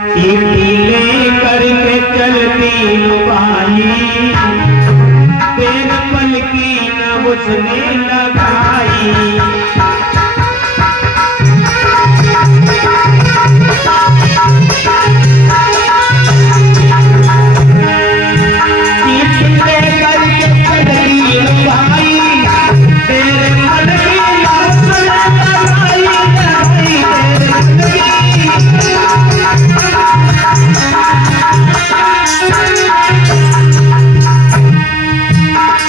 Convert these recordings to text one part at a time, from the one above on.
चीटी लेकर के चलती लुगाई, तेरे पल की न उसने लगाई। चीटी लेकर के चलती लुगाई, तेरे पल की न उसने लगाई।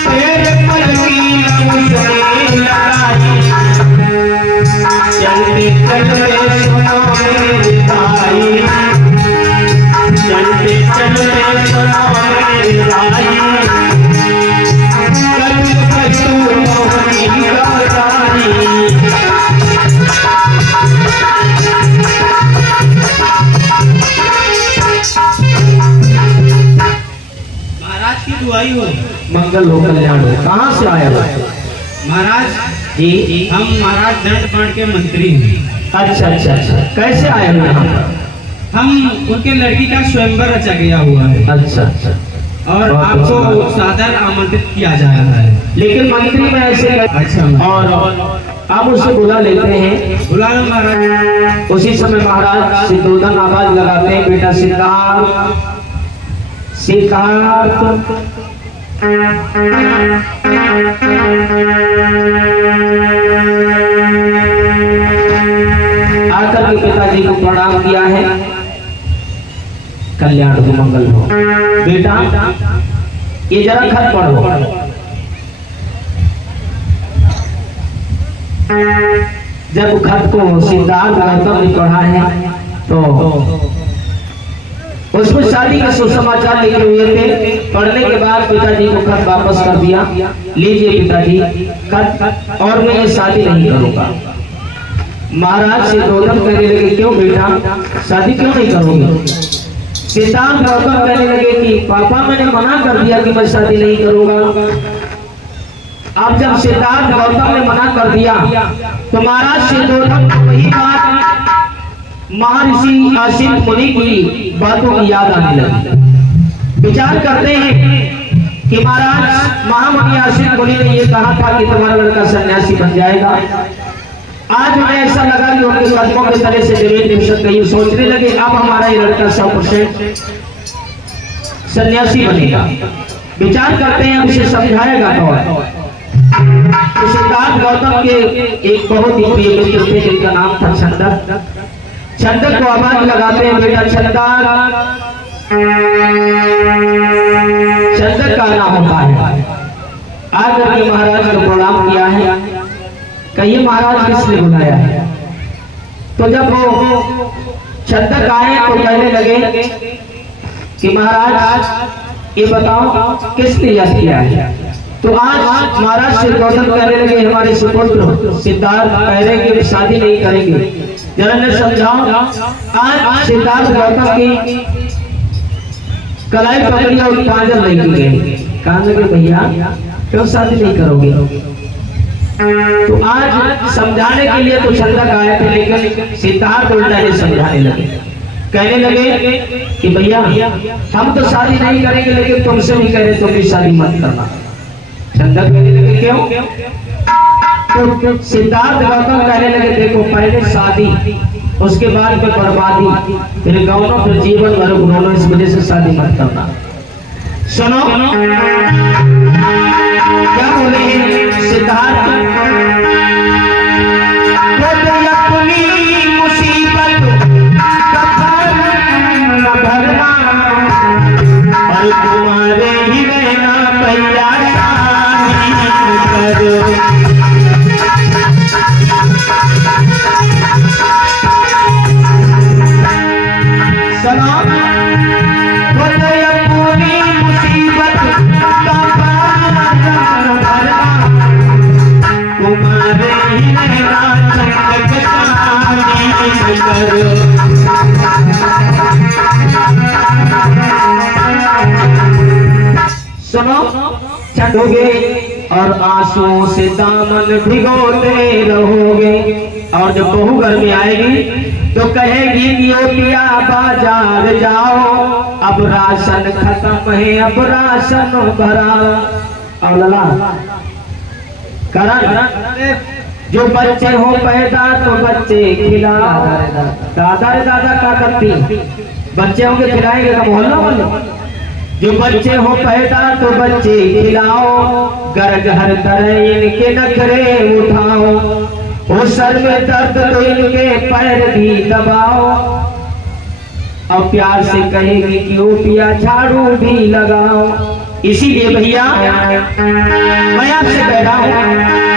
तेरे पल की न उसने लगाई। चलते चलते सुनो मेरी भाई, चलते चलते सुनो मेरी भाई, कल कटू मोहनी गाई। महाराज की दुआई हो, मंगल हो, कल्याण हो। कहाँ से आया हो महाराज जी? हम महाराज दंडपाण के मंत्री हैं। अच्छा अच्छा अच्छा, कैसे आए हो यहाँ पर? हम उनके लड़की का स्वयंवर रचा गया हुआ है अच्छा अच्छा, और बहुत आपको अच्छी बात। सादर आमंत्रित किया जा रहा है। लेकिन मंत्री में ऐसे अच्छा और आप उसे बुला लेते हैं। बुला लो महाराज। उसी समय महाराज सिद्धोधन आवाज लगाते हैं, बेटा सिद्धार्थ सिद्धार्थ। आकर के पिताजी को प्रणाम किया है। कल्याण हो, मंगल हो। बेटा ये जरा खत पढ़ो। जब खत को सिद्धार्थ गौतम ने पढ़ा है तो उसमें शादी के सुसमाचार लिखे हुए थे। पढ़ने के बाद पिताजी को खत वापस कर दिया। लीजिए पिताजी खत, और मैं ये शादी नहीं करूंगा। महाराज सिद्धोधन कहने लगे, क्यों बेटा शादी क्यों नहीं करोगे? सिद्धार्थ गौतम कहने लगे कि पापा मैंने मना कर दिया कि मैं शादी नहीं करूंगा। अब जब सिद्धार्थ गौतम ने मना कर दिया तो महाराज सिद्धोधन को वही बात महर्षि आसित मुनि की बातों की याद आने लगी। विचार करते हैं कि महाराज महामुनि आसित मुनि ने ये कहा था कि तुम्हारा लड़का सन्यासी बन जाएगा। आज उन्हें ऐसा लगा कि उनके कदमों के तले से जमीन निकल गई। सोचने लगे अब हमारा ये लड़का 100% सन्यासी बनेगा। विचार करते हैं उसे समझाएगा कौन? तो सिद्धार्थ गौतम के एक बहुत ही प्रिय मित्र थे जिनका नाम था छंदक। छंदक को आवाज लगाते हैं, बेटा छंदक। छंदक का नाम होता है। आकर के महाराज को प्रणाम किया है। कहिए महाराज किसने बुलाया है? तो जब वो छंदक आए तो कहने लगे कि महाराज ये बताओ किसने याद किया है? तो आज महाराज सिद्धोधन कहने लगे हमारे सुपुत्र सिद्धार्थ कह रहे कि शादी नहीं करेंगे। जरा ने समझाओ। आज सिद्धार्थ गौतम की कलाई पकड़ी और कांजल नहीं की गई। कांजल के भैया क्यों शादी नहीं करोगे? तो आज समझाने के लिए तो छंदक आए थे, लेकिन सिद्धार्थ उल्टा ही समझाने लगे। कहने लगे कि भैया हम तो शादी नहीं करेंगे, लेकिन तुमसे भी कह रहे तुम भी शादी मत करना। छंदक कहने लगे क्यों? तो सिद्धार्थ गौतम कहने लगे देखो पहले शादी, उसके बाद में बर्बादी, फिर गौनों फिर जीवन भर घुमाना, इस वजह से शादी मत करना। सुनो क्या बोले हैं सिद्धार्थ? अपनी मुसीबत न भरना और तुम्हारे ही रहना भैया करो। सलाम अपनी मुसीबत का तुम्हारे ही रहना करो। सुनो छठोगे और आंसुओं से दामन भिगोते रहोगे, और जब बहू घर में आएगी तो कहेगी कि ओ पिया बाजार जाओ, अब राशन खत्म है, अब राशन भराओ। और लला करण जो बच्चे हो पैदा तो बच्चे खिलाओ। दादा रे दादा का करती बच्चे होंगे खिलाएंगे का मोहल्ला वाले। जो बच्चे हो पैदा तो बच्चे खिलाओ, गरज हर तरह इनके नखरे उठाओ। वो सर में दर्द तो इनके पैर भी दबाओ। और प्यार से कहेगी कि ओ पिया झाड़ू भी लगाओ। इसीलिए भैया मैं आपसे कह रहा हूं